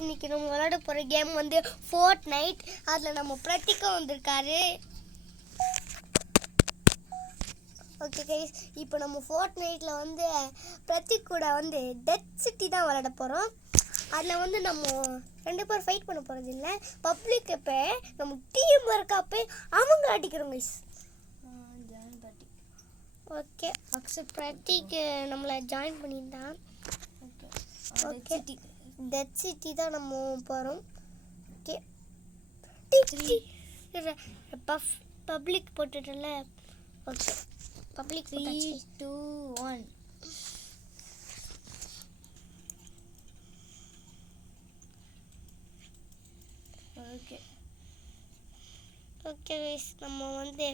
இன்னைக்கு நம்ம விளையாட போகிற கேம் வந்து ஃபோர்ட் நைட். அதில் நம்ம பிரத்திகா வந்திருக்காரு. ஓகே கைஸ், இப்போ நம்ம ஃபோர்ட் நைட்டில் வந்து பிரத்திக் கூட வந்து டெத் சிட்டி தான் விளையாட போகிறோம். அதில் வந்து நம்ம 2 பேர் ஃபைட் பண்ண போகிறது இல்லை. பப்ளிக் இப்போ நம்ம டீம் ஒர்க்காக அவங்க அடிக்கிறோம் கைஸ். Okay, accept. பிரத்திக் நம்மளை ஜாயின் பண்ணிட்டான். ஓகே, டெத் சிட்டி தான் நம்ம போகிறோம். ஓகே, பப்ளிக் போட்டுட்டல. Okay, public 3 2 1. Okay okay guys, நம்ம வந்து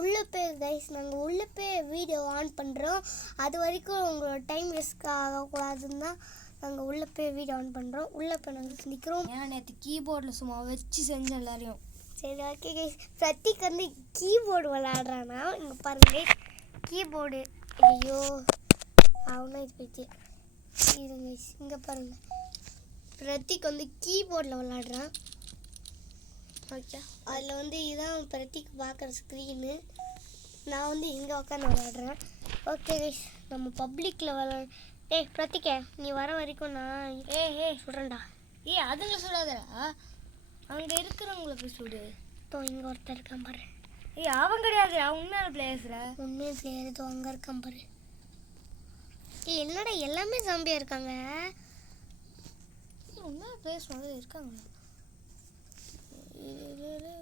உள்ளே போய் கைஸ் நாங்கள் உள்ளே போய் வீடியோ ஆன் பண்ணுறோம். அது வரைக்கும் உங்களோட டைம் வேஸ்ட் ஆகக்கூடாதுன்னு தான் நாங்கள் உள்ளே போய் வீடியோ ஆன் பண்ணுறோம். உள்ளே போய் நாங்கள் நிற்கிறோம். ஏன்னா நேற்று கீபோர்டில் சும்மா வச்சு செஞ்சேன் எல்லாரையும். சரி ஓகே கைஸ், பிரத்திக் வந்து கீபோர்டு விளையாடுறானா. இங்கே பாருங்க கைஸ், கீபோர்டு. ஐயோ அவனா இது போயிடுச்சு. இருங்க கைஸ், இங்கே பாருங்கள், பிரத்திக் வந்து கீபோர்டில் விளையாடுறான். ஓகே, அதில் வந்து இதுதான் பிரத்திக் பார்க்குற ஸ்க்ரீனு. நான் வந்து இங்கே உட்காந்து விளையாடுறேன். ஓகே கைஸ், நம்ம பப்ளிக்கில் ஏய் பிரத்திகே, நீ வர வரைக்கும் நான் சுடுறேன்டா. அதுங்களை சுடாதடா, அங்கே இருக்கிறவங்கள போய் சுடு. இப்போ இங்கே ஒருத்தர் இருக்கான் பாரு. அவன் கிடையாது, அவன் உண்மையான பிளேயர்ஸ்ல. உண்மையாக பிளேயர் இதோ அங்கே இருக்கான் பாரு. என்னடா எல்லாமே ஜாம்பியாக இருக்காங்க. உண்மையான பிளேயர்ஸ் வந்து இருக்காங்க.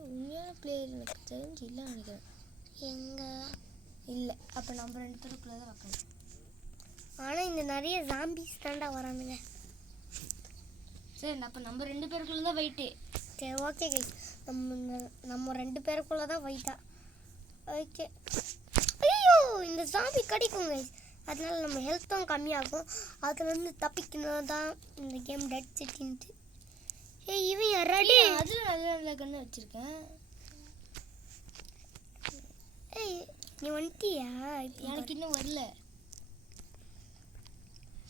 உண்மையான பிளேயர் எனக்கு தெரிஞ்சு இல்லை நினைக்கிறேன். எங்கே இல்லை, அப்போ நம்ம 2 பேருக்குள்ளே தான் வைக்கணும். ஆனால் இங்கே நிறைய ஜாம்பிஸ் தாண்டா வரானுங்க. சரி, அப்போ நம்ம 2 பேருக்குள்ளே தான் வெயிட்டு. சரி ஓகே கைஸ், நம்ம 2 பேருக்குள்ளே தான் வெயிட்டா. ஓகே, ஐயோ இந்த ஜாம்பி கடிக்கும் கைஸ். அதனால நம்ம ஹெல்த்தும் கம்மியாகும். அதுலேருந்து தப்பிக்கணும் தான் இந்த கேம் டெட் சிட்டின்ட்டு. இவன் யாராடி? அதில் நல்ல கண்ணு வச்சுருக்கேன். நீ வந்துட்டியா? எனக்கு இன்னும் வரல.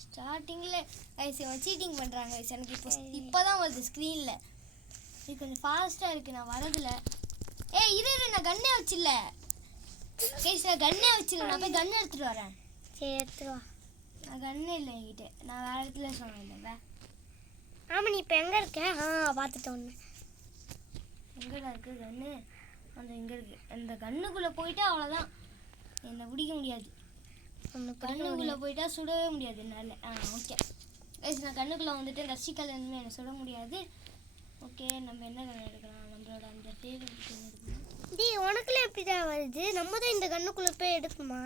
ஸ்டார்டிங்கில் ஐஸ் சீட்டிங் பண்ணுறாங்க ஐஸ். எனக்கு இப்போ தான் வருது ஸ்க்ரீனில். இது கொஞ்சம் ஃபாஸ்ட்டாக இருக்குது, நான் வரதில்ல. இரு நான் கண்ணே வச்சில்ல கைஸ், நான் கண்ணே வச்சில்ல. நான் போய் கண்ணை எடுத்துகிட்டு வரேன். சரி எடுத்துட்டு வா. நான் கண்ணே இல்லை என்கிட்ட, நான் வேறு இடத்துல சொன்னேன். ஆமாம், நீ இப்போ எங்கே இருக்க? பார்த்துட்டு ஒன்று எங்கடா இருக்குது கண்ணு? அந்த இங்கே இருக்குது. அந்த கண்ணுக்குள்ளே போயிட்டா அவ்வளோதான், என்னை பிடிக்க முடியாது. கண்ணுக்குள்ளே போயிட்டா சுடவே முடியாது என்னால். ஓகே கைஸ், நான் கண்ணுக்குள்ளே வந்துட்டு ரசிக்கல் என்னை சுட முடியாது. ஓகே, நம்ம என்ன கண்ணு எடுக்கலாம்? நம்மளோட அந்த ஃபேவரட் கண்ணு எடுக்கணும். உனக்குலாம் எப்படி தான் வருது? நம்ம தான் இந்த கண்ணுக்குள்ளே போய் எடுக்குமா?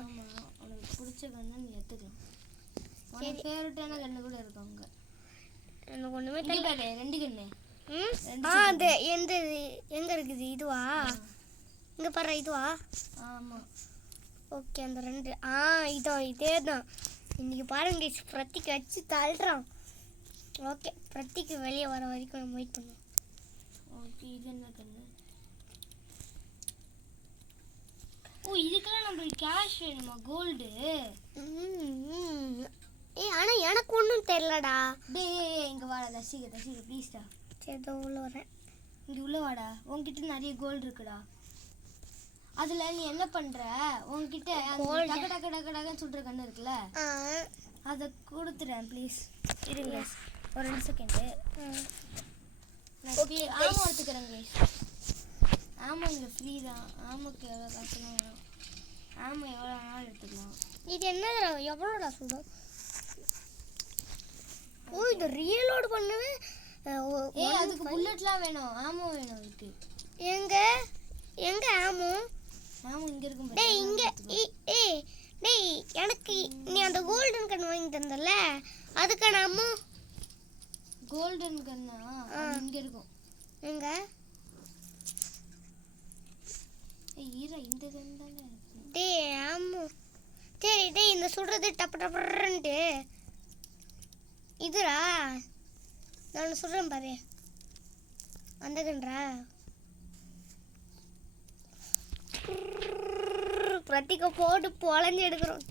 ஆமாம், உனக்கு பிடிச்ச கண்ணை நீ எடுத்துக்கலாம். உனக்கு ஃபேவரட்டான கண்ணு கூட இருக்கும் அங்கே. எனக்கு ஒன்றுமே தெரியல. 2 கண்ணு. அது எங்கே இருக்குது? இதுவா? இங்கே பாரு, இதுவா? ஆமாம். ஓகே, அந்த 2 இதே தான். இன்றைக்கி பாருங்க பிரத்திக் வச்சு தள்ளுறான். ஓகே, பிரத்திக்கு வெளியே வர வரைக்கும் நம்ம வெயிட் பண்ணுவோம். ஓகே, இது என்ன கண்ணு? இதுக்கெல்லாம் நம்மளுக்கு கேஷ் வேணுமா? கோல்டு? ஆனால் எனக்கு ஒன்றும் தெரிலடா. இங்கே வாடா தசிக ப்ளீஸ்டா. சரி, உள்ள வரேன். இங்கே உள்ள வாடா. உங்ககிட்ட நிறைய கோல்டு இருக்குடா. அதில் நீ என்ன பண்ணுற? உங்ககிட்ட டக்கு டக்கு டக்கு டக்குன்னு சுடுற கண்ணு இருக்குல்ல, அதை கொடுத்துறேன் ப்ளீஸ். இருங்க ஒரு 2 செகண்டு. ஆமாம் எடுத்துக்கிறேன் கைஸ். ஆமாம், இங்கே ஃப்ரீ தான். ஆமாக்கு எவ்வளோ காசுலாம் வேணும்? ஆமாம், எவ்வளோ நாள் எடுத்துக்கலாம். இது என்னடா? எவ்வளோடா சுடும்? இது ரீலோடு பண்ணுவேன். அதுக்கு புல்லட்லாம் வேணும், ஆமோ வேணும் அதுக்கு. எங்க ஆமோ? ஆமோ இங்கே இருக்கும். டேய் இங்கே. டேய் எனக்கு நீ அந்த கோல்டன் கன் வாங்கி தந்தல, அதுக்கான ஆமோ? கோல்டன் கன்னா இங்கே இருக்கும். எங்க? இந்த கன் தானே. டேய் ஆமோ. சரி டேய், இந்த சுடுறது டப்பு டப்புன்ட்டு இதுரா. நான் சொல்கிறேன் பாரு, அந்த கன்றா. பிரத்திக்க போட்டு பொழஞ்சு எடுக்கிறோம்.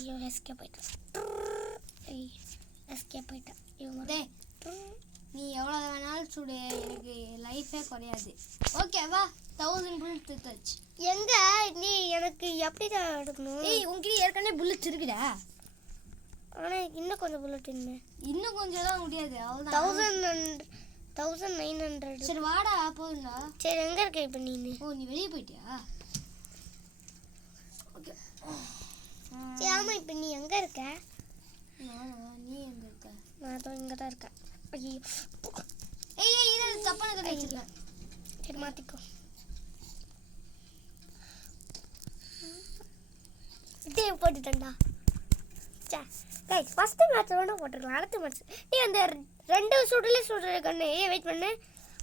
ஐயோ எஸ்கேப் ஆயிட்டான். எஸ்கேப் ஆயிட்டான் இவங்க. டேய் நீ எவ்வளோ வேணாலும் சுடு, எனக்கு லைஃபே குறையாது. ஓகேவா? 1000 புல்லட் எடுத்தாச்சு. எங்க நீ எனக்கு எப்படிடா எடுக்கணும்? ஏய் உன்கிட்ட ஏற்கனவே புல்லட் இருக்குடா. ஆனால் இன்னும் கொஞ்சம் புல்லட் இன்னும் கொஞ்சம் தான் முடியாது. அவ்வளோதான். 1900. சரி வாடா போதும்டா. சரி எங்கே இருக்க இப்போ நீ? ஓ நீ வெளியே போயிட்டியா? ஓகே. சரி ஆமாம் இப்போ நீ எங்கே இருக்க? நீ எங்கே இருக்க? நான் தான் இங்கே தான் இருக்கேன். ஐயோ ஏய் இது தப்பான கதை வச்சிருக்கேன். சரி மாற்றிக்கோ. இதே போட்டுட்டேன்டா. கைஸ் ஃபஸ்ட்டு மேட்ச் வேணால் போட்டுருக்கலாம். அடுத்த மேட்ச் நீ அந்த 2 சுடுலேயே சுடுற கண்ணு வெயிட் பண்ணு.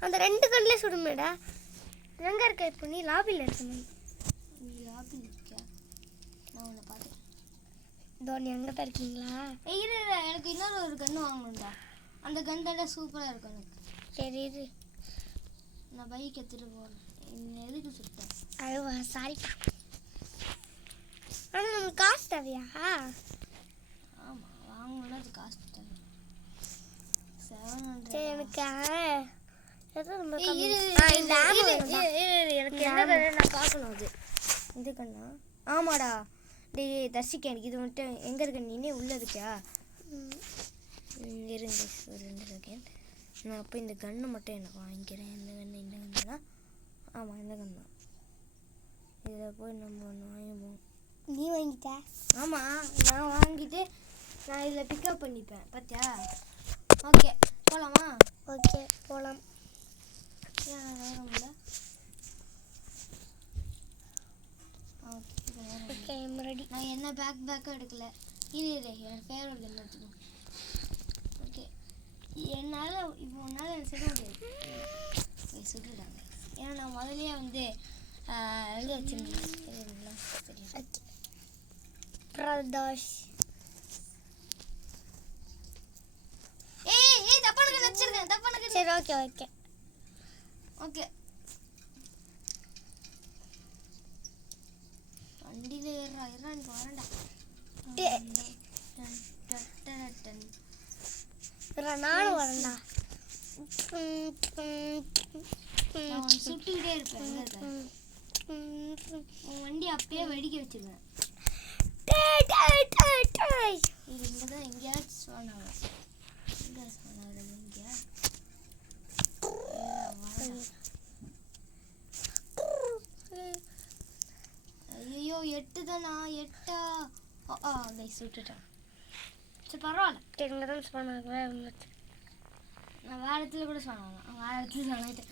அந்த 2 கண்ணிலே சுடுமேடா. எங்கே இருக்க இப்போ? நீ லாபியில் இருக்க. நீ லாபியில் இருக்கியா? நான் உன்னை பார்த்தேன். இதோ நீ எங்கே தான் இருக்கீங்களா? ஏய் இரு எனக்கு இன்னொரு ஒரு கன்று வாங்கணும்டா. அந்த கன் தாண்டா சூப்பராக இருக்கும் எனக்கு. சரி இது நான் பைக் எடுத்துகிட்டு போகிறேன். என்ன எதுக்கு சுட்டேன்? அழுவா சாரிப்பா. ஆனால் நமக்கு காசு தேவையா? ஆமாம் வாங்கணும்னா அது காசு தேவை. 700. சரி எனக்கு எனக்கு என்ன கண்ணு நான் பார்க்கணும். அது இந்த கண்ணா? ஆமாடா. டேய் தர்ஷிக்க எனக்கு இது வந்துட்டு எங்கே இருக்க? நீனே உள்ளே இருக்கியா? இருங்க ஒரு 2 செகண்ட். நான் அப்போ இந்த கன்று மட்டும் எனக்கு வாங்கிக்கிறேன். இந்த கன்றுனா ஆமாம் இந்த கன்று தான். இதில் போய் நம்ம ஒன்று வாங்கிப்போம். நீ வாங்கிட்ட? ஆமாம் நான் வாங்கிட்டு நான் இதில் பிக்கப் பண்ணிப்பேன். பார்த்தியா? ஓகே போகலாமா? ஓகே போகலாம். ஏன் வேறும்ல? Okay I'm ready. நான் என்ன பேக்கும் எடுக்கல. இது என் ஃபேவரட் கன்று எடுத்துக்கோ. ஓகே என்னால் இப்போ உன்னால் எனக்கு சுட முடியாது. சுட்டுட்டாங்க. ஏன்னா நான் முதலே வந்து எழுத வச்சுருந்தேன். சரி பிரதோஷ். ஏய் தப்பான கண்ணு வச்சிருக்கேன். தப்பான கண்ணு. சரி ஓகே ஓகே ஓகே வண்டியில் ஏறா எனக்கு வரேன்டா. நானும் வரேன்டா. நான் சுட்டுக்கிட்டே இருப்பேன். உன் வண்டி அப்பயே வெடிக்க வச்சிருவேன். இது இங்கே தான் எங்கேயாச்சும் சொன்னாங்க. எங்கே சொன்னாங்க? இங்கே ஐயோ 8 தானா? 8ஆ? அதை சுட்டுட்டேன். சரி பரவாயில்ல. 10 ரன்ஸ் பண்ணாங்க. நான் வேறு இடத்துல கூட சொன்னாங்க. வேறு இடத்துல சொன்னாயிட்டேன்.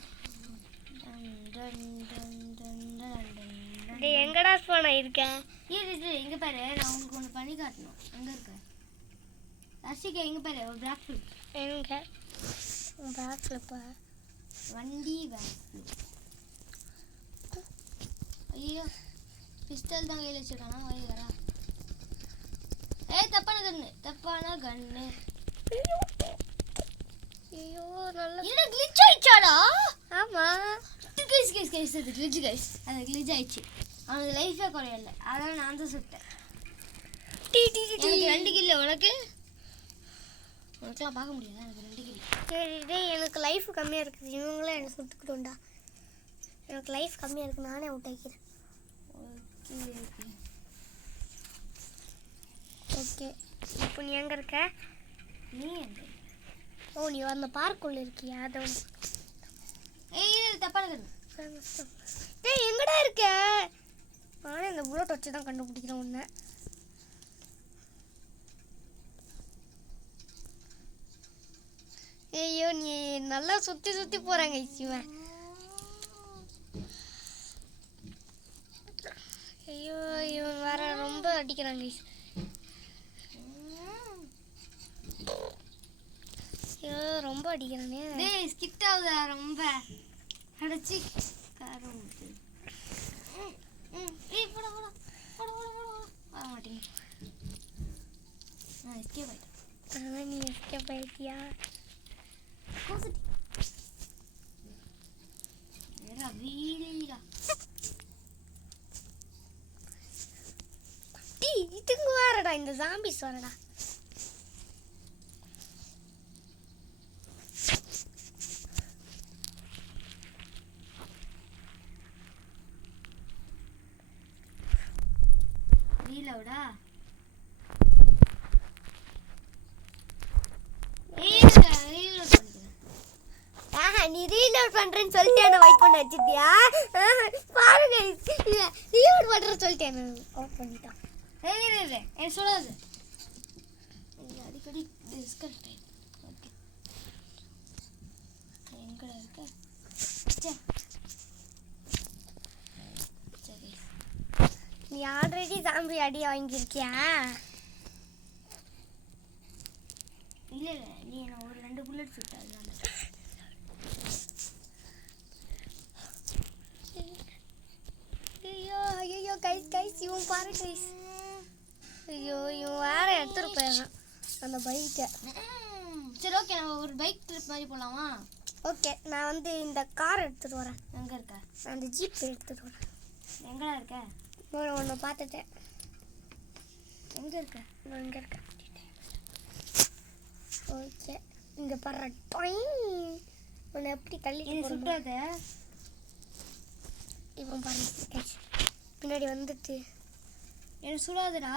எங்கடா ஸ்பான் இருக்க? இது இங்கே பாரு. நான் உங்களுக்கு ஒன்று பண்ணி காட்டணும். எங்கே இருக்க? ரசிகா இங்கே பாரு. ஒரு பிளாக் ஃபிளிப். எங்க பேக் ஃபிளிப்பா? வண்டி பேக் ஃபிளிப். ஐயோ பிஸ்டல் தான் கையில் வச்சுருக்கானா? வைகரா. ஏய் தப்பான கண்ணு. ஐயோ நல்லா என்ன கிளிச் ஆயிடுச்சாடா? ஆமா கைஸ் அது கிளிச் கைஸ். அது கிளிச் ஆயிடுச்சு. அவனுக்கு லைஃபே குறையல. அதான் நான் தான் சுட்டேன். எனக்கு 2 கில்லு. உனக்குலாம் பார்க்க முடியாது. எனக்கு 2 கில்லு. சரி டேய் எனக்கு லைஃப் கம்மியாக இருக்குது. இவங்களும் என்னை சுட்டுக்கிட்டோண்டா. எனக்கு லைஃப் கம்மியாக இருக்குது. நானே அவுட் ஆகிக்கிறேன். ஓகே இப்போ நீ எங்கே இருக்க? நீ எங்க? ஓ நீ அந்த பார்க்குள்ளே இருக்கியா? அதை ஏய் இது தப்பான கண்ணு. டேய் எங்கடா இருக்க? நானே இந்த புல்லட் வச்சு தான் கண்டுபிடிக்கிறேன் உன்னை. ஐயோ நீ நல்லா சுற்றி சுற்றி போகிறாங்க இவன். ஐயோ இவன் வேற ரொம்ப அடிக்கிறாங்க. ஐயோ ரொம்ப அடிக்கிறானே. டேய் ஸ்கிட் ஆகுதா ரொம்ப? அடச்சி காரம். ஏய் போடா வர மாட்டீங்க. நான் எஸ்கேப் ஆயிட்டேன். அதான் நீ எஸ்கேப் ஆயிட்டியா? வீடா இதுங்க வரடா இந்த ஜாம்பிஸ் வரடா. ரீலோடா நீ ரீலோட் பண்றேன்னு சொல்லிட்டு என்ன வெயிட் பண்ண வச்சிட்டியா? பாருங்க ரீலோட் பண்றேன்னு சொல்லிட்டு என்ன ஆஃப் பண்ணிட்டான். என்ன சொல்லாது அடிக்கடி டிஸ்கனெக்ட் ஓகே எங்கடா இருக்க சரி நீ ஆல்ரெடி ஜாம்பி அடி வாங்கியிருக்கியா? இல்லை நீ என்ன ஒரு 2 புல்லட் சுட்ட அதனால. ஐயோ கைஸ் இவன் பாரு கைஸ். ஐயோ இவன் வேற எடுத்துட்டு போயிடறான் அந்த பைக்கை. சரி ஓகே நம்ம ஒரு பைக் ட்ரிப் மாதிரி போகலாமா? ஓகே நான் வந்து இந்த கார் எடுத்துட்டு வரேன். எங்கே இருக்க? நான் அந்த ஜீப் எடுத்துட்டு வரேன். எங்கடா இருக்க? ஒன்று பார்த்துட்டேன். எங்கே இருக்க? நான் இங்கே இருக்கேன். ஓகே இங்கே பாரு உன்னை எப்படி தள்ளி சுட்டாத இவன் பாரு பின்னாடி வந்துட்டு எனக்கு சுடாதுடா.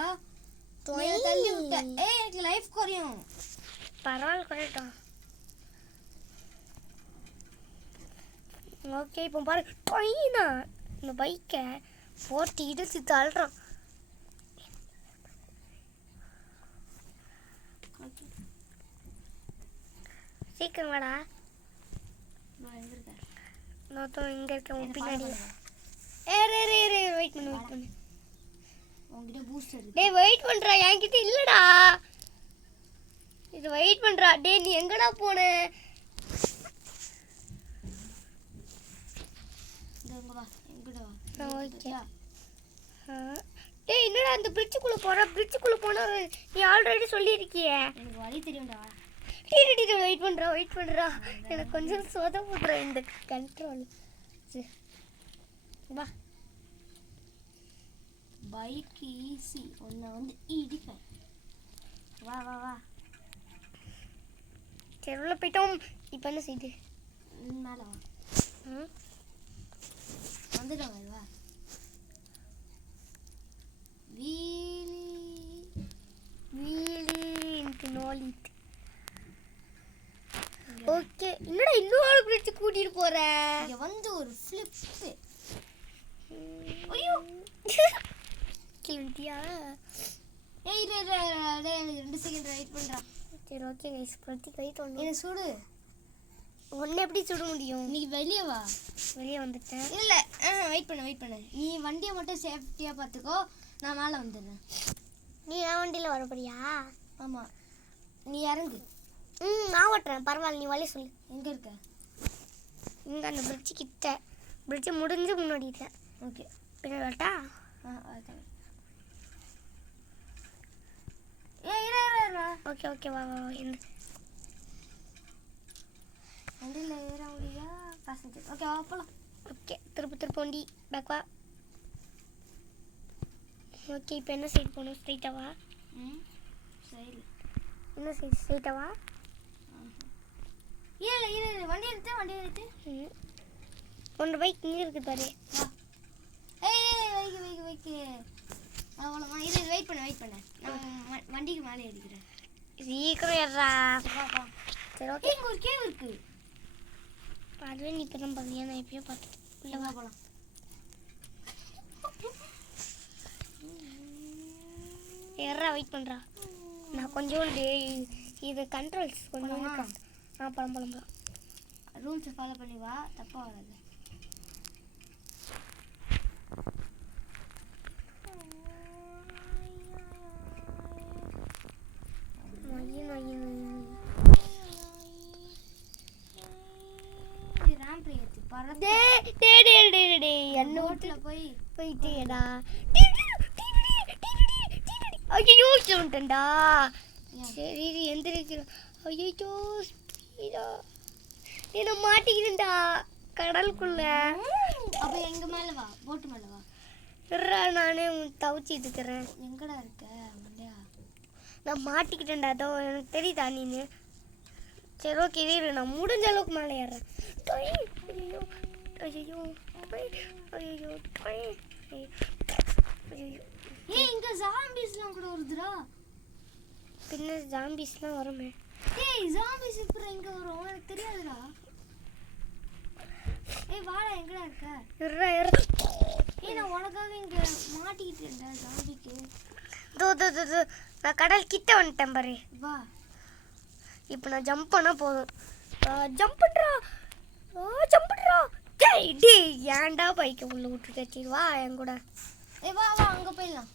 தள்ளி விட்ட. எனக்கு லைஃப் குறையும். பரவாயில்ல குறையட்டும். ஓகே இப்போ பாரு டொயினா இந்த பைக்கை போட்டு இடிச்சு தள்ளுறான். சீக்கிரம் வாடா. நான் எங்கே இருக்கேன்? நான் இங்கே இருக்கேன் பின்னாடி. வெயிட் பண்ணு உங்ககிட்ட பூஸ்ட் இருக்கு. டேய் வெயிட் பண்றா என்கிட்ட இல்லடா. இது வெயிட் பண்றா. டேய் நீ எங்கடா போன? இங்க வா எங்கடா வா. ஓகே டேய் என்னடா அந்த பிரிட்ஜுக்குள்ள போற? பிரிட்ஜுக்குள்ள போனா நீ ஆல்ரெடி சொல்லியிருக்கியே. எனக்கு வழி தெரியும்டா. வெயிட் பண்றா எனக்கு கொஞ்சம் சொதப்புடுற இந்த கண்ட்ரோல். வா பைக் ஈஸி ஒன்றை வந்து இடிப்பேன். வா வா வா சரி உள்ள போயிட்டோம். இப்போ என்ன செய்யுது? மேலே வா. வந்துட்டோம் வா. நோலிட். ஓகே என்னடா இன்னொரு பிரிட்ஜ் கூட்டிட்டு போற? இங்க வந்து ஒரு ஃபிளிப். ஐயோ கிளியா. ஏய் எனக்கு 2 செகண்ட் வெயிட் பண்றா. சரி ஓகே गाइस பிரதி கைட் ஒண்ணு. என்ன சுடு. ஒண்ணே எப்படி சுட முடியும்? நீ வெளிய வா. வெளிய வந்துட்டேன். இல்ல வெயிட் பண்ணு. நீ வண்டியை மட்டும் சேஃப்டியா பாத்துக்கோ. நான் மேல வந்துறேன். நீ நான் வண்டியில வர போறியா? ஆமா நீ இறங்கு. நான் ஓட்டுறேன் பரவாயில்ல நீ வழி சொல்லு. எங்க இருக்க? இங்க அந்த பிரிட்ஜ் கிட்ட. பிரிட்ஜ் முடிஞ்சு முன்னாடி இருக்கேன். ஓகே பின்னாடி வரட்டா? ஓகே ஓகே வா வா இந்த வண்டியில் ஏற முடியா பேசஞ்சர். ஓகே வா போகலாம். ஓகே திருப்பு வண்டி பேக் வா. ஓகே இப்போ என்ன சைடு போகணும்? ஸ்ட்ரைட்டாக வா. சரி என்ன சைடு ஸ்ட்ரைட்டாக வா. இல்லை வண்டி எடுத்து ஒன்று பைக் இங்கே இருக்குது பாரு. வைக்கு அவ்வளோமா. வெயிட் பண்ண நான் வண்டிக்கு மேலே எடுக்கிறேன். சீக்கிரம் ஏறா. சரி ஓகே இங்கே ஒரு கேவ் இருக்கு. அதுவே நீ இப்போ தான் பார்த்தியா? நான் எப்பயோ பார்த்துட்டு இல்லை வா போகலாம். ஏறா வெயிட் பண்ணுறா. நான் கொஞ்சோண்டு இது கண்ட்ரோல்ஸ் கொஞ்சம் பழம் ரூல்ஸை ஃபாலோ பண்ணி வா. தப்பாக வராது. போயிட்டேடா. ஐயோ சொல்லிட்டேன்டா. சரி எந்திரிக்கிறோம். ஐயோ ஸ்பீடா என்ன மாட்டிக்கிறேன்டா கடலுக்குள்ள. அப்போ எங்க மேலே வா. போட்டு மேலே வா. இருடா நானே தவிச்சிட்டு இருக்கிறேன். எங்கடா இருக்க இல்லையா? நான் மாட்டிக்கிட்டேன்டா. அதோ எனக்கு தெரியுதா நீனு? சரி ஓகே இரு, நான் முடிஞ்ச அளவுக்கு மேலே ஏறுறேன். ஐயோ ஐயோ ஐயோ ஐயோ. ஏய் இங்க ஜாம்பிஸ்லாம் கூட வருதுடா. பின்ன ஜாம்பிஸ்லாம் வருமே. ஏய் ஜாம்பிஸ் இப்ப எங்க வரும் எனக்கு தெரியாதுடா. ஏய் வாடா எங்கடா இருக்க? இருடா ஏய் நான் உனக்காக இங்க மாட்டிக்கிட்டேன்டா ஜாம்பிக்கு. தோ நான் கடல் கிட்ட வந்துட்டேன் பாரு. வா இப்போ நான் ஜம்ப் பண்ணா போதும். ஜம்ப் பண்றா டேய் ஏன்டா பைக்க உள்ள விட்டுருக்க? வா என் கூட. ஏய் வா வா அங்க போயிடலாம்.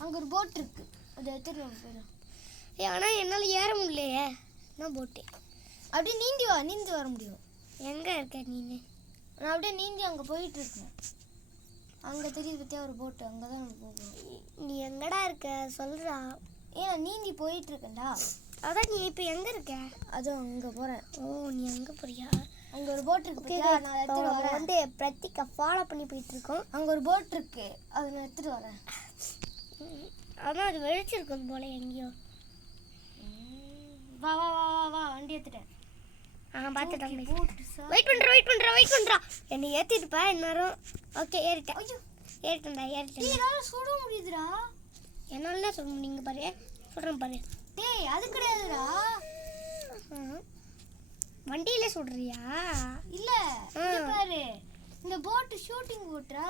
அங்க ஒரு போட் இருக்கு, அதை எடுத்துட்டு போயிடலாம். ஆனால் என்னால் ஏற முடியலையே. நான் போட்டு அப்படியே நீந்தி வர முடியும். எங்கே இருக்க நீனு? நான் அப்படியே நீந்தி அங்கே போயிட்டு இருக்கேன். அங்கே தெரியுது பற்றியா ஒரு போட்டு, அங்கே தான் நம்ம போகணும். நீ எங்கடா இருக்க சொல்கிறா? நான் நீந்தி போயிட்டு இருக்கேன்டா. அதான் நீ இப்போ எங்கே இருக்க? அதுவும் அங்கே போகிறேன். ஓ நீ அங்கே போறியா? அங்கே ஒரு போட் இருக்கு, நான் எடுத்துட்டு வரேன். வந்து பிரத்திகா ஃபாலோ பண்ணி போயிட்டு இருக்கோம். அங்கே ஒரு போட் இருக்கு, அதை நான் எடுத்துட்டு வரேன். அதான் அது வெளிச்சிருக்கும் போல எங்கேயோ. வா வா வா வா வா வண்டி எடுத்துட்டேன். பார்த்துட்டேன். போட்டு வெயிட் பண்ணுறா என்னை ஏற்றிட்டுப்பா இன்னும். ஓகே ஏறிட்டேன்டா. என்னால் சுட முடியுதுடா. என்னால் சொல்ல முடியுங்க பாரு. சொல்கிறேன் பாரு. டேய் அது கிடையாதுடா. வண்டியில சுடுறியா? இல்ல பாரு, இந்த போட் ஷூட்டிங் போட்றா.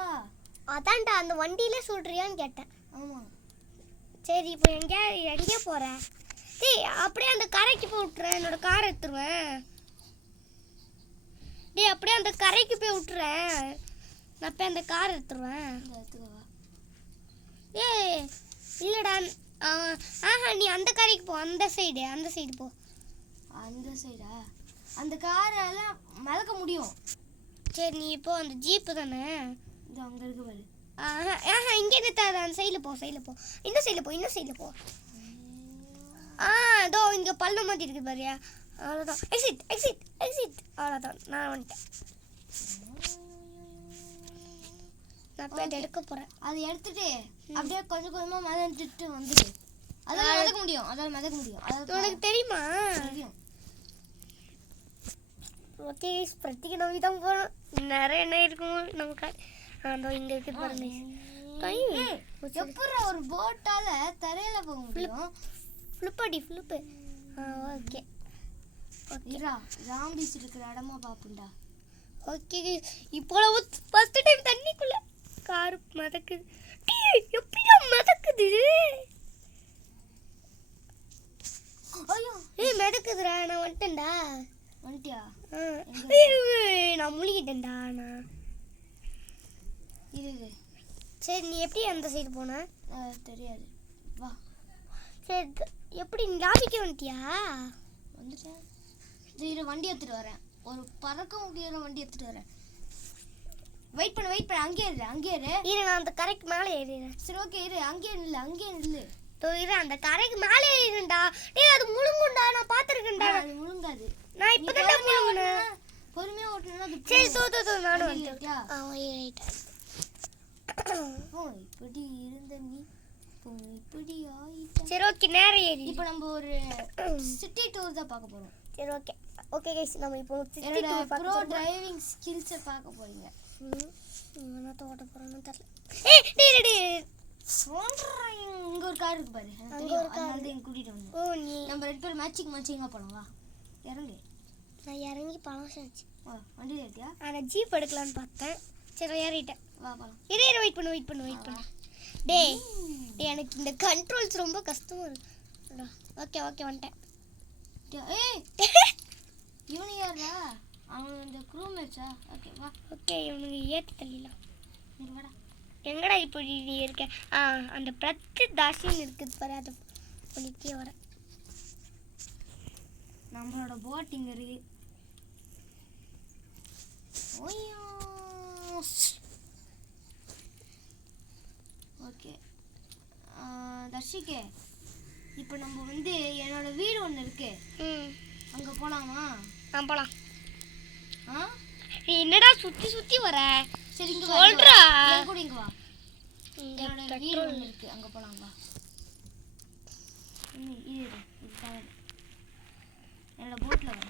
அதான்டா அந்த வண்டியில சுடுறியான்னு கேட்டேன். ஆமா. சரி இப்போ எங்கே போற? டேய் அப்படியே அந்த கரைக்கு போய் விட்டுறேன். என்னோட காரை எடுத்துருவேன். டேய் அப்படியே அந்த கரைக்கு போய் விட்டுறேன். நான் போய் அந்த காரை எடுத்துருவேன். ஏய் இல்லடா. நீ அந்த கரைக்கு போ. அந்த சைடு போ. அந்த சைடா? அந்த காரால மிதக்க முடியும். சரி நீ இப்போ அந்த ஜீப்பு தானே இது அங்க இருக்கு பாரு. இங்கே நிறுத்தாத. அந்த சைடில் போ. இந்த சைடில் போ. இதோ இங்கே பள்ளம் மாதிரி இருக்கு பாரியா? அவ்வளோதான். எக்ஸிட் அவ்வளோதான். நான் வந்துட்டேன். நான் போய் அதை எடுக்க போகிறேன். அதை எடுத்துட்டு அப்படியே கொஞ்சம் கொஞ்சமாக மிதந்துட்டு வந்துட்டு அதால் மிதக்க முடியும். உனக்கு தெரியுமா? தெரியும். ஓகே பிரத்திக்கு நம்பி தான் போகிறோம். நிறைய என்ன இருக்கும் நமக்கு. அதோ இங்கே இருக்குது பாருங்க. எப்படி ஒரு போட்டால தரையில போக முடியும்? ஃப்ளிப்பு. ஓகே ஜாம்பிஸ் இருக்கிற இடமா பாப்புண்டா. ஓகே இப்போ ஃபர்ஸ்ட் டைம் தண்ணிக்குள்ள கார் மிதக்குது. எப்படியா மிதக்குது? ஐயோ மிதக்குதுடா. நான் வந்துட்டேன்டா. வந்துட்டியா? நான் முழுகிட்டேன்டா. நான் இது சரி நீ எப்படி அந்த சைடு போன? தெரியாது. வா சரி எப்படி நீ லாபிக்கே வந்துட்டியா? வந்துட்டேன். இரு வண்டி எடுத்துட்டு வரேன். ஒரு பறக்க முடியாத வண்டி எடுத்துட்டு வரேன். வெயிட் பண்ண. அங்கேயே இரு. நான் அந்த கரைக்கு மேலே ஏறிடுறேன். சரி ஓகே இரு. அங்கேயே நில்லு. இரு அந்த கரைக்கு மேலே ஏறிடுண்டா. டேய் அது முழுங்குண்டா. நான் பார்த்துருக்கேன்டா. அது முழுங்காது. நான் இப்பதான் முழுங்குனேன். பொறுமையா ஓட்டுனா அது. சரி தோ நானும் வந்துட்டேன். ரைட். இப்படி இருந்த நீ இப்படி ஆயிட்ட. சரி ஓகே நேரா ஏறி. இப்போ நம்ம ஒரு சிட்டி டூர் தான் பார்க்க போறோம். சரி ஓகே गाइस நம்ம இப்போ city tour bro driving skills பார்க்க போறீங்க. நான் தோட்ட போறேன்னு தெரியல. டேய் இங்க ஒரு கார் இருக்கு பாரு. எனக்கு தெரியும். அதனால தான் கூட்டிட்டு வந்தேன். ஓ நீ நம்ம ரெண்டு பேர் மேட்சிங்கா போலாம். வா இறங்கு. நான் இறங்கி பழம் செஞ்சு. வண்டி ஏறிட்டியா? நான் ஜீப் எடுக்கலாம்னு பார்த்தேன். சரி ஏறிட்டேன். வா போலாம். இரு வெயிட் பண்ணு. டேய் எனக்கு இந்த கண்ட்ரோல்ஸ் ரொம்ப கஷ்டமா இருக்கு. ஓகே வந்துட்டேன். ஏய் இவனு யாரா? அவன் இந்த க்ரூ மேட்சா? ஓகே வா. ஓகே இவனுக்கு ஏற்றி தள்ளிடலாம். இங்க வாடா. எங்கடா இப்போ நீ இருக்க? அந்த பிரத்தி தாசின்னு இருக்குது பாரு. அதை பண்ணிட்டே வரேன். நம்மளோட போட் இங்க இருக்கு. ஓய்யோ ஓகே தர்ஷிகே, இப்போ நம்ம வந்து என்னோட வீடு ஒன்று இருக்கு. அங்கே போகலாமா? போகலாம். ஆ நீ என்னடா சுற்றி வர? சரி இங்க சொல்றா. என் கூட இங்க வா. என்னோட வீடு ஒன்று இருக்கு, அங்க போலாம் வா. என்னோட போட்ல வர.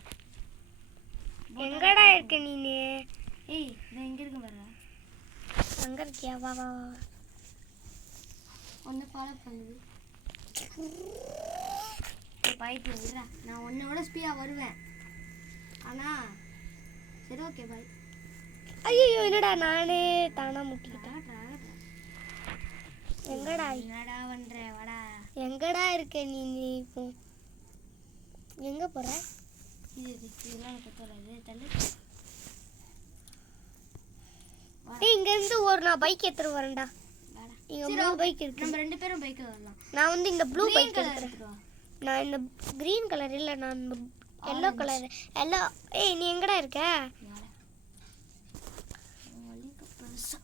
எங்கடா இருக்க நீனு? ஏய் நான் எங்க இருக்கு வர. அங்க இருக்கியா? வா வா வா. ஒன்னு ஃபாலோ பண்ணுது. பைக்கு விடுறா, நான் உன்னோட ஸ்பீடா வருவேன். ஆனா சரி ஓகே பை. ஐயோ என்னடா நானே தானா முட்டிக்கிட்டேன். எங்கடா என்னடா பண்ற வாடா. எங்கடா இருக்க நீ இப்போ? எங்க போற? இதெல்லாம் எனக்கு தராது தள்ளு. ஏய் இங்க இருந்து ஒரு நான் பைக் எடுத்துட்டு வரேன்டா. வாடா. இங்க 3 பைக் இருக்கு. நம்ம ரெண்டு பேரும் பைக்ல வரலாம். நான் வந்து இந்த ப்ளூ பைக் கலர் எடுத்துறேன். எடுத்துட்டு வா. நான் இந்த கிரீன் கலர் இல்ல, நான் எல்லோ கலர். எல்லோ. ஏய் நீ எங்கடா இருக்க? வாடா. வலிக்கு பெருசா.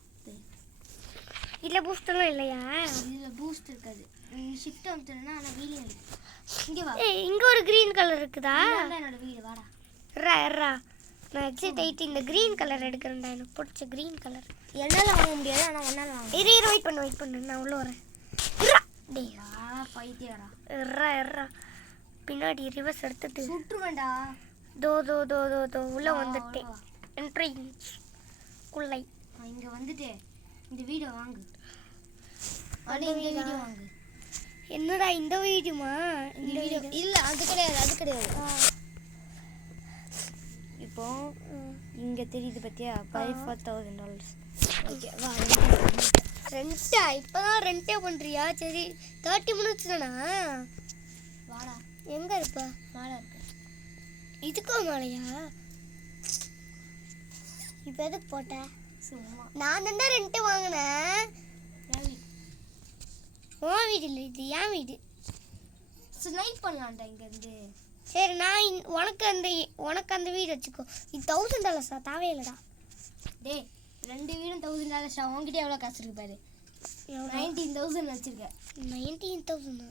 இல்ல பூஸ்ட்லாம் இல்லையா? இதுல பூஸ்ட் இருக்காது. நீ ஷிஃப்ட் அமுத்துறேன்னா ஆனா வீலிங் இருக்கு. இங்க வா. ஏய் இங்க ஒரு கிரீன் கலர் இருக்குதா? இதான் என்னோட வீடு வாடா. எர்ரா நான் எக்ஸைட் ஆயிட்டு இந்த கிரீன் கலர் எடுக்கிறேன்டா. எனக்கு பிடிச்ச கிரீன் கலர். என்னால வாங்க முடியாது, ஆனா உன்னால வாங்க. இரு வெயிட் பண்ணு நான் உள்ள வரேன். இர்ரா டேய் வா பைத்தியடா. எர்ரா பின்னாடி ரிவர்ஸ் எடுத்துட்டு சுற்றுவேண்டா. தோ உள்ள வந்துட்டேன். என்ட்ரிங் குள்ளை. இங்க வந்துட்டே இந்த வீடியோ வாங்கு. அட இந்த வீடியோ வாங்கு. என்னடா இந்த வீடியோமா? இந்த வீடியோ இல்ல, அது கிடையாது. இப்போ இங்க தெரியுது பாத்தியா? $54,000. ஓகே வா. ரெண்டா? இப்பதான் ரெண்டே பண்றியா? சரி 30 மினிட்ஸ் தானா? வாடா. எங்க இருப்ப? மேல இருக்கு. இதுக்கோ மேலையா? இப்போ எதுக்கு போட்ட? சும்மா. நான் தானே ரெண்ட் வாங்கினேன். உன் வீடு இல்லை, இது என் வீடு. ஸ்னைப் பண்ணலாம்டா இங்க இருந்து. சரி நான் உனக்கு அந்த வீடு வச்சுக்கோ. இது $1,000 தேவையே இல்லைடா. டேய் 2 வீடும் $1,000. உன்கிட்ட எவ்வளோ காசு இருக்கு பாரு. 19,000 வச்சிருக்க. 19,000.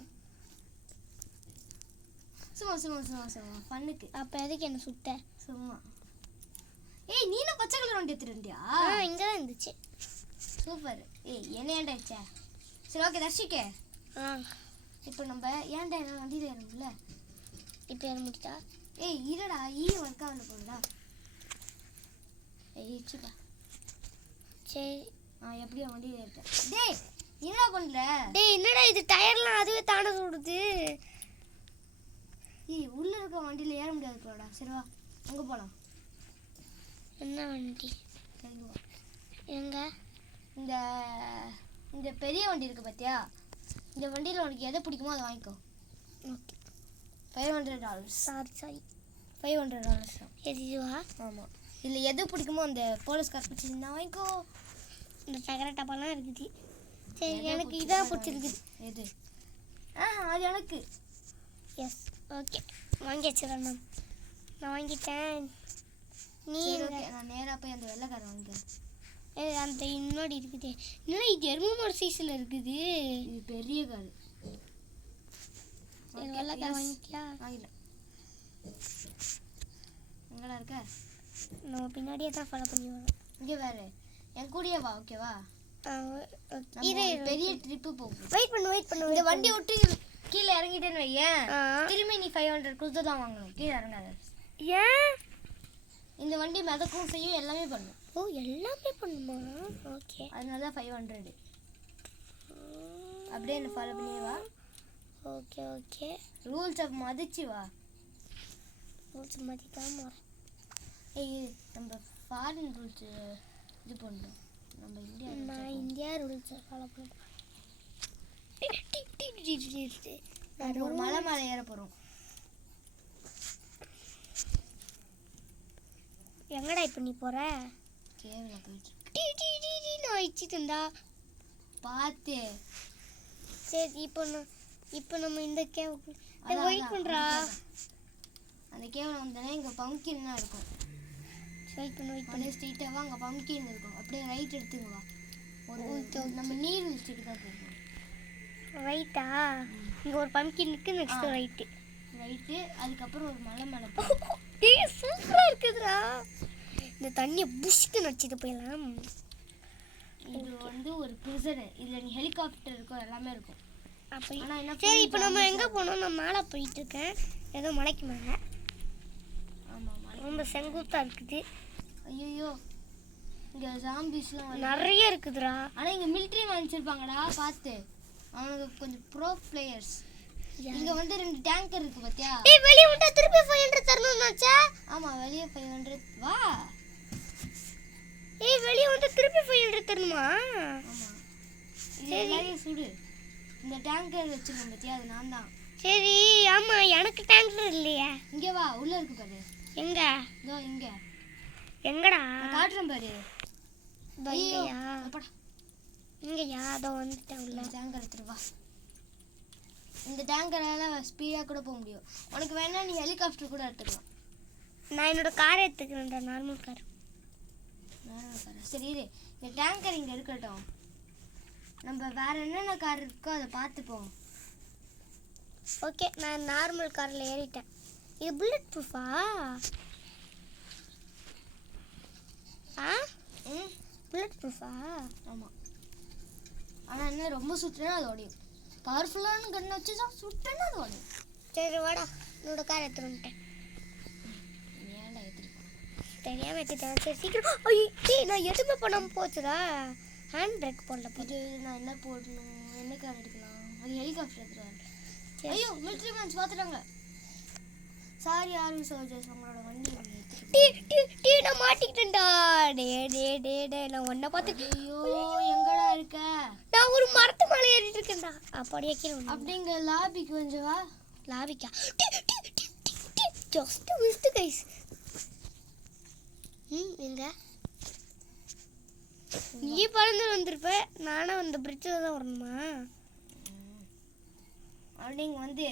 சும்மா பண்ணுக்கு. அப்போ எதுக்கு என்ன சுட்ட? சும்மா. ஏய் நீ என்ன பச்சை கலர் வண்டி எடுத்துட்டியா? இங்கே தான் இருந்துச்சு. சூப்பர். ஏய் என்ன ஏன்டா வச்ச? சரி ஓகே தர்ஷிக்கே. இப்போ நம்ம ஏன்டா என்ன வண்டியில் ஏறணும்ல? இப்போ ஏற முடிச்சா? ஏய் இருடா, ஒர்க் ஆகல போகுதா? ஏய் இச்சுடா. சரி எப்படியோ வண்டியில் ஏறிட்டேன். டேய் என்னடா பண்ற? டேய் என்னடா இது டயர்லாம் அதுவே தானே சுடுது. ஏய் உள்ள இருக்க வண்டியில் ஏற முடியாது போடா. சரி வா அங்கே போகலாம். என்ன வண்டி? சரி வா. எங்க? இந்த பெரிய வண்டி இருக்கு பார்த்தியா? இந்த வண்டியில் உனக்கு எதை பிடிக்குமோ அதை வாங்கிக்கோ. ஓகே. $500. சாரி $500 தான். எதுவா? ஆமாம். இதில் எது பிடிக்குமோ அந்த போலீஸ் கார் பிடிச்சிருந்தா வாங்கிக்கோ. இந்த சக்கரை டப்பாலாம் இருக்குது. சரி எனக்கு இதான் பிடிச்சிருக்குது. எது? அது எனக்கு. எஸ் ஓகே வாங்கி வச்சுறேன். நான் வாங்கிட்டேன். நீ நான் நேராக போய் அந்த வெள்ளைக்காரை வாங்கிக்கிறேன். அந்த இன்னொடி இருக்குது. இன்னும் இது எரும சைஸில் இருக்குது. இது பெரிய கார். வெள்ளைக்கார வாங்கிட்டியா? வாங்கிட்டேன். எங்கடா இருக்க? நம்ம பின்னாடியே தான் ஃபாலோ பண்ணி வரோம். இங்கே வேறு என் கூடயே வா. ஓகேவா? பெரிய ட்ரிப்பு போகும். வெயிட் பண்ணு. இந்த வண்டி விட்டு கீழே இறங்கிட்டேன்னு வையேன், திரும்பி நீ 500 கொடுத்து தான் வாங்கணும். கீழே இறங்காத. ஏன்? இந்த வண்டி மிதக்கும் செய்யும், எல்லாமே பண்ணும். ஓ எல்லாமே பண்ணுமா? ஓகே. அதனால தான் 500. அப்படியே என்ன ஃபாலோ பண்ணி வா. ஓகே. ரூல்ஸை மதிச்சு வா. ரூல்ஸ் மதிக்காம வரேன். ஏய் நம்ம ஃபாரின் ரூல்ஸ் இது பண்ணுறோம். நம்ம இந்தியா ரூல்ஸ் ஃபாலோ பண்ணுறோம். ஒரு மலை மேலே ஏற போகிறோம். எங்கடா இப்போ நீ போற? கேவல போயிட்டு நான் வச்சுட்டேன்டா பார்த்து. சரி இப்போ நம்ம இந்த கேவுக்கு வெயிட் பண்ணுறா. அந்த கேவலம் வந்தோடனே இங்கே பம்கின்லாம் இருக்கும். வெயிட் பண்ணி ஸ்ட்ரீட்டாக அங்கே பம்கின் இருக்கும். அப்படியே ரைட் எடுத்துங்க வா. நம்ம நீர் வீழ்ச்சிக்கு தான் போகணும். ரைட்டா? இங்கே ஒரு பம்கின் இருக்குது. Next right. அதுக்கப்புறம் ஒரு மலை மேலே சூப்பராக இருக்குதுடா. இந்த தண்ணியை புஷ்க்கு நடிச்சிட்டு போயிடலாம். இது வந்து ஒரு பிரிசன். இதுல நீ ஹெலிகாப்டர் இருக்கும், எல்லாமே இருக்கும். அப்படி ஆனா என்ன சரி, இப்போ நம்ம எங்கே போனோம்? நான் மேலே போயிட்டு இருக்கேன், ஏதோ மலைக்கு மேலே. ஆமா ரொம்ப செங்குத்தாக இருக்குது. ஐயோ இங்க ஜாம்பிஸ்லாம் நிறைய இருக்குதுடா. ஆனா இங்க மிலிட்டரி வச்சிருப்பாங்கடா, பார்த்து. அவனுக்கு கொஞ்சம் ப்ரோ பிளேயர்ஸ். இங்க வந்து 2 டேங்கர் இருக்கு பாத்தியா? டேய் வெளிய வந்து திருப்பி 500 தரணும்னாச்சா? ஆமா வெளிய 500 வா. ஏய் வெளிய வந்து திருப்பி 500 தரணுமா? ஆமா இது எல்லாரையும் சுடு. இந்த டேங்கர் வச்சிருக்கேன் பாத்தியா, அது நான் தான். சரி ஆமா, எனக்கு டேங்கர் இல்லையே. இங்க வா, உள்ள இருக்கு பாரு. எங்க? இதோ இங்க. எங்கடா? நான் காட்டுறேன் பாரு. இங்கயா? அப்படா. இங்கயா? அதோ வந்துட்டேன் உள்ள. டேங்கர் எடுத்துட்டு வா. இந்த டேங்கரால ஸ்பீடா கூட போக முடியும். உனக்கு வேணா நீ ஹெலிகாப்டர் கூட எடுத்துக்கலாம். நான் என்னோட காரை எடுத்துக்கிறேன்டா, நார்மல் கார். சரி இரு, இந்த டேங்கர் இங்க இருக்கட்டும். நம்ம வேற என்னென்ன கார் இருக்கோ அதை பார்த்துப்போம். ஓகே, நான் நார்மல் காரில் ஏறிட்டேன். இது புல்லட் ப்ரூஃபா? ஆ புல்லட் ப்ரூஃபா? ஆமாம். ஆனால் என்ன ரொம்ப சுற்றுனா அது ஓடியும். பவர்ஃபுல்லான கண்ணை வச்சு தான் சுட்டுன்னா அது ஓடியும். சரி வாடா, என்னோட கார் எடுத்துட்டு வந்துட்டேன். ஏன்டா எடுத்துருக்கேன் தெரியாமல் எடுத்துட்டேன். சரி சீக்கிரம். ஐயோ நான் எதுவுமே பண்ணாமல் போச்சுடா. ஹேண்ட் பிரேக் போடல போது. நான் என்ன போடணும், என்ன கார் எடுக்கலாம்? அது ஹெலிகாப்டர் எடுத்துருவாங்க. ஐயோ மிலிட்ரி மேன்ஸ் பார்த்துட்டாங்க. சாரி ஆர்மி சோல்ஜர்ஸ், உங்களோட வண்டி நான் மாட்டிக்கிட்டேன்டா. நான் ஒன்றை பார்த்து. ஐயோ எங்கடா இருக்க? நான் ஒரு மரத்து மேலே ஏறிட்டு இருக்கேன்டா. அப்படியே கீழே அப்படிங்க லாபிக்கு கொஞ்சம் வா. லாபிக்கா? Just missed guys. எங்க நீ பறந்து வந்திருப்ப, நானும் அந்த பிரிட்ஜில் தான் வரணுமா? அப்படிங்க வந்து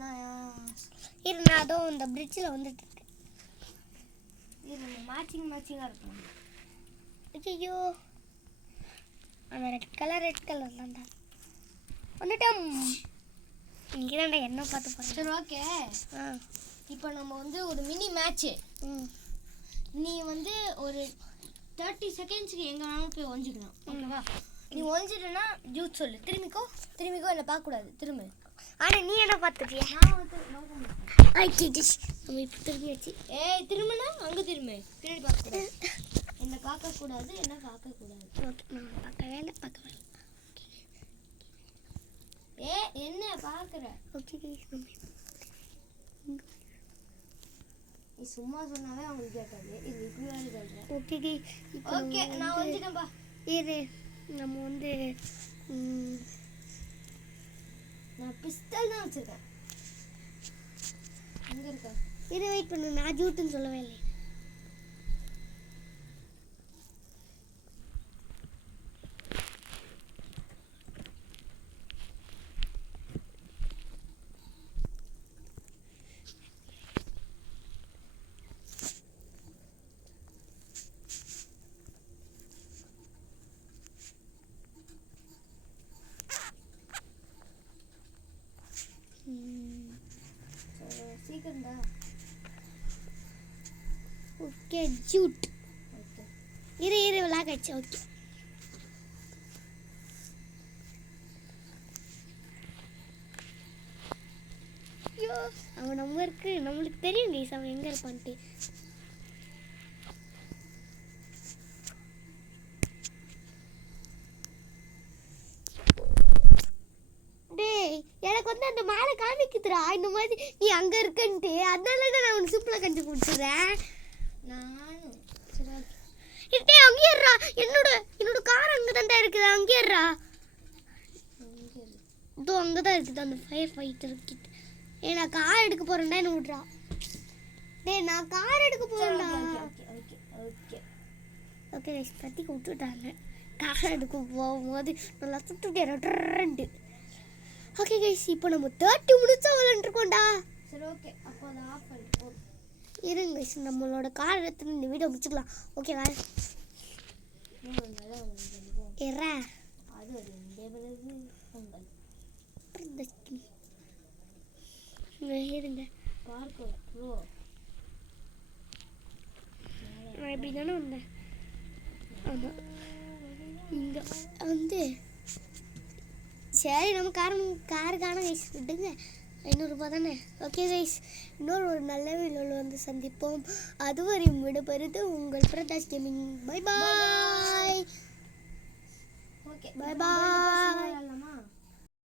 நான் அதோ இந்த பிரிட்ஜில் வந்துட்டு இருக்கேன். இது மேட்சிங்காக இருக்கும். ஐயோ அந்த ரெட் கலர் தான்டா. வந்துட்டோம். இங்கே தான்டா என்ன பார்த்து போகிறேன். சரி ஓகே. இப்போ நம்ம வந்து ஒரு மினி மேட்ச்சு. நீ வந்து ஒரு 30 செகண்ட்ஸ்க்கு எங்கே வேணாலும் போய் ஒழிஞ்சிக்கலாம், ஓகேவா? நீ ஒழிஞ்சிட்டேன்னா ஜூட் சொல்லு. திரும்பிக்கோ என்னை பார்க்கக்கூடாது, திரும்ப. ஆனால் நீ என்ன பார்த்துட்டியா? நான் வந்து நம்ம இப்போ திரும்பியாச்சு. ஏய் திரும்பினா அங்கே திரும்பி பார்க்கக்கூடாது. என்னை பார்க்கக்கூடாது. ஓகே, நான் பார்க்கவே இல்லை. என்ன பார்க்குற? ஓகே நீ சும்மா சொன்னாவே அவங்களுக்கு கேட்காது. இது இப்படி வேலை சொல்கிறேன். ஓகே நான் வந்துட்டேன்ப்பா. இரு, நம்ம வந்து நான் பிஸ்டல் தான் வச்சுருக்கேன். எங்கே இருக்கா? இரு வெயிட் பண்ணு, நான் ஜூட்டுன்னு சொல்லவே இல்லை. சீக்கிரம்டா. ஓகே ஜூட். ஓகே இரு விளாக் ஆச்சு. ஓகே ஐயோ அவன் நம்மளுக்கு தெரியும் கைஸ் அவன் எங்கே இருப்பான்ட்டு. எனக்கு வந்து அந்த மேலே காமிக்குதுடா இந்த மாதிரி நீ அங்கே இருக்கன்ட்டு. அதனால தான் நான் உனக்கு சிம்பிளாக கண்டு கொடுத்துறேன். நானும் சரி இருட்டே அங்கேயே இருறா. என்னோட கார் அங்கே தான்டா இருக்குது. அங்கேயே இருறா. இதோ அங்கே தான் இருக்குது அந்த ஃபயர் ஃபைட்டர் கிட்ட. நான் கார் எடுக்க போகிறேன்டா, என்ன விட்றா. நான் கார் எடுக்க போகிறேன்டா. ஓகே பிரத்திக்கு விட்டுட்டாங்க. கார் எடுக்க போகும்போது நல்லா சுட்டுட்டேன். ஓகே கைஸ், இப்போ நம்ம 30 மினிட்ஸாக விளையாண்டுருக்கோம்டா. சரி ஓகே, அப்போ அதை ஆஃப் பண்ணிட்டு இருங்க கைஸ், நம்மளோட கார் எடுத்துன்னு இந்த வீடியோ முடிச்சுக்கலாம். ஓகேவா? ஏறா அது ஒரு பொங்கல் இருங்க. பார்க்கல ப்ரோ, நான் இப்படி தானே வந்தேன். ஆமாம் இங்கே வந்து சரி நம்ம காருக்கான கைஸ் விட்டுங்க 500 ரூபாய் தானே. ஓகே கைஸ், இன்னொரு ஒரு நல்ல வீடியோவில் வந்து சந்திப்போம். அதுவரை விடுபெறுது உங்கள் Pradhash gaming. Bye bye. Okay bye பாய்.